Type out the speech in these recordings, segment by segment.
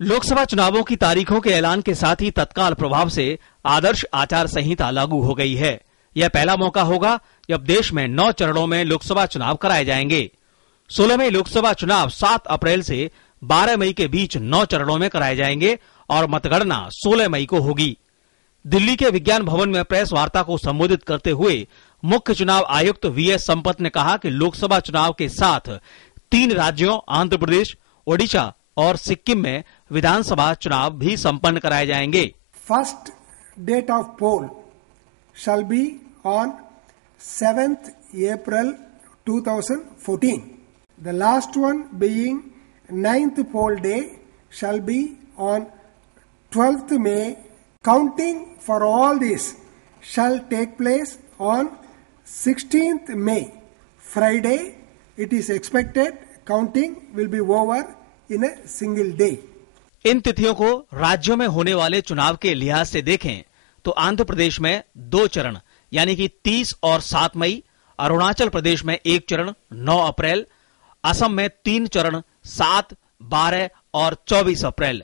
लोकसभा चुनावों की तारीखों के ऐलान के साथ ही तत्काल प्रभाव से आदर्श आचार संहिता लागू हो गई है। यह पहला मौका होगा जब देश में 9 चरणों में लोकसभा चुनाव कराए जाएंगे। 16वें लोकसभा चुनाव 7 अप्रैल से 12 मई के बीच 9 चरणों में कराए जाएंगे और मतगणना 16 मई को होगी। दिल्ली के विज्ञान भवन में प्रेस वार्ता को संबोधित करते हुए मुख्य चुनाव आयुक्त वीएस संपत ने कहा कि लोकसभा चुनाव के साथ 3 राज्यों आंध्र प्रदेश, ओडिशा और सिक्किम में विधानसभा चुनाव भी संपन्न कराए जाएंगे। First date of poll shall be on 7th April 2014. The last one being 9th poll day shall be on 12th May. Counting for all this shall take place on 16th May. Friday, it is expected counting will be over in a single day. इन तिथियों को राज्यों में होने वाले चुनाव के लिहाज से देखें तो आंध्र प्रदेश में 2 चरण यानी कि 30 और 7 मई, अरुणाचल प्रदेश में 1 चरण 9 अप्रैल, असम में 3 चरण 7, 12 और 24 अप्रैल,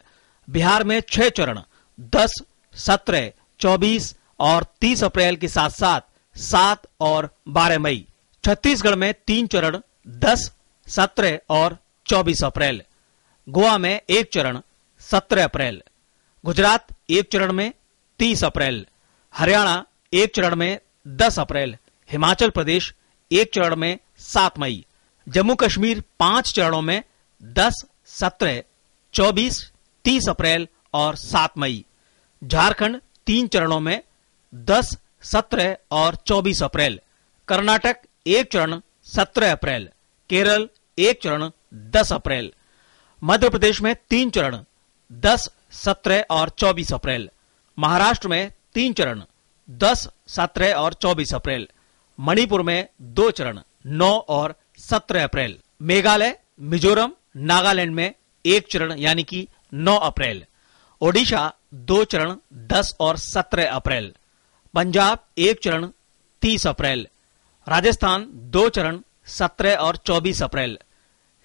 बिहार में 6 चरण 10, 17, 24 और 30 अप्रैल के साथ साथ 7 और 12 मई, छत्तीसगढ़ में 3 चरण 10, 17 और 24 अप्रैल, गोवा में 1 चरण 17 अप्रैल, गुजरात 1 चरण में 30 अप्रैल, हरियाणा 1 चरण में 10 अप्रैल, हिमाचल प्रदेश 1 चरण में 7 मई, जम्मू कश्मीर 5 चरणों में 10, 17, 24, 30 अप्रैल और 7 मई, झारखंड 3 चरणों में 10, 17 और 24 अप्रैल, कर्नाटक 1 चरण 17 अप्रैल, केरल 1 चरण 10 अप्रैल, मध्य प्रदेश में 3 चरण 10, 17 और 24 अप्रैल, महाराष्ट्र में 3 चरण 10, 17 और 24 अप्रैल, मणिपुर में 2 चरण 9 और 17 अप्रैल, मेघालय, मिजोरम, नागालैंड में 1 चरण यानी कि 9 अप्रैल, ओडिशा 2 चरण 10 और 17 अप्रैल, पंजाब 1 चरण 30 अप्रैल, राजस्थान 2 चरण 17 और 24 अप्रैल,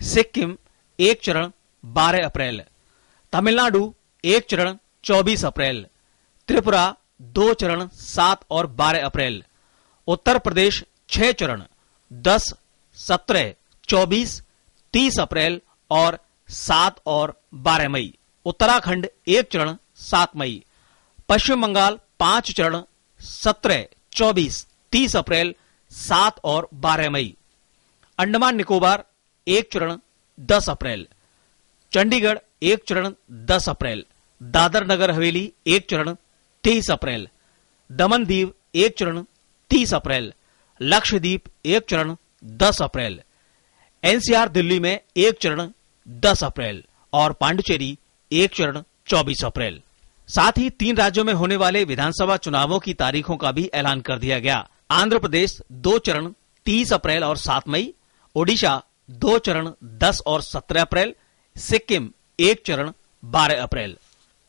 सिक्किम 1 चरण 12 अप्रैल, तमिलनाडु 1 चरण 24 अप्रैल, त्रिपुरा 2 चरण 7 और 12 अप्रैल, उत्तर प्रदेश 6 चरण 10, 17, 24, 30 अप्रैल और 7 और 12 मई, उत्तराखंड 1 चरण 7 मई, पश्चिम बंगाल 5 चरण 17, 24, 30 अप्रैल, 7 और 12 मई, अंडमान निकोबार 1 चरण 10 अप्रैल, चंडीगढ़ 1 चरण 10 अप्रैल, दादर नगर हवेली 1 चरण 23 अप्रैल, दमन दीव 1 चरण 30 अप्रैल, लक्षद्वीप 1 चरण 10 अप्रैल, एनसीआर दिल्ली में 1 चरण 10 अप्रैल और पांडिचेरी 1 चरण 24 अप्रैल। साथ ही 3 राज्यों में होने वाले विधानसभा चुनावों की तारीखों का भी ऐलान कर दिया गया। आंध्र प्रदेश 2 चरण 30 अप्रैल और 7 मई, ओडिशा 2 चरण 10 और 17 अप्रैल, सिक्किम 1 चरण 12 अप्रैल।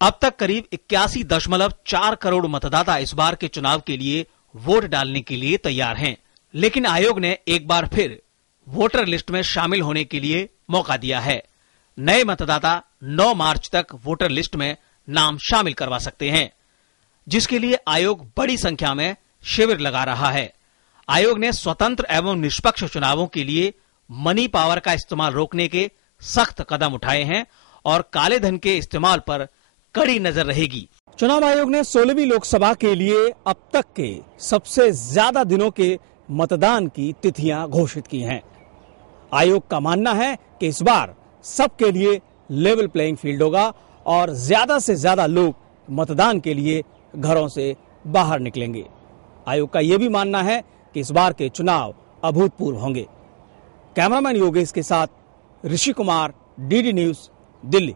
अब तक करीब 81.4 करोड़ मतदाता इस बार के चुनाव के लिए वोट डालने के लिए तैयार हैं, लेकिन आयोग ने एक बार फिर वोटर लिस्ट में शामिल होने के लिए मौका दिया है। नए मतदाता 9 मार्च तक वोटर लिस्ट में नाम शामिल करवा सकते हैं, जिसके लिए आयोग बड़ी संख्या में शिविर लगा रहा है। आयोग ने स्वतंत्र एवं निष्पक्ष चुनावों के लिए मनी पावर का इस्तेमाल रोकने के सख्त कदम उठाए हैं और काले धन के इस्तेमाल पर कड़ी नजर रहेगी। चुनाव आयोग ने 16वीं लोकसभा के लिए अब तक के सबसे ज्यादा दिनों के मतदान की तिथियां घोषित की हैं। आयोग का मानना है कि इस बार सबके लिए लेवल प्लेइंग फील्ड होगा और ज्यादा से ज्यादा लोग मतदान के लिए घरों से बाहर निकलेंगे। आयोग का यह भी मानना है कि इस बार के चुनाव अभूतपूर्व होंगे। कैमरामैन योगेश के साथ ऋषि कुमार, डीडी न्यूज, दिल्ली।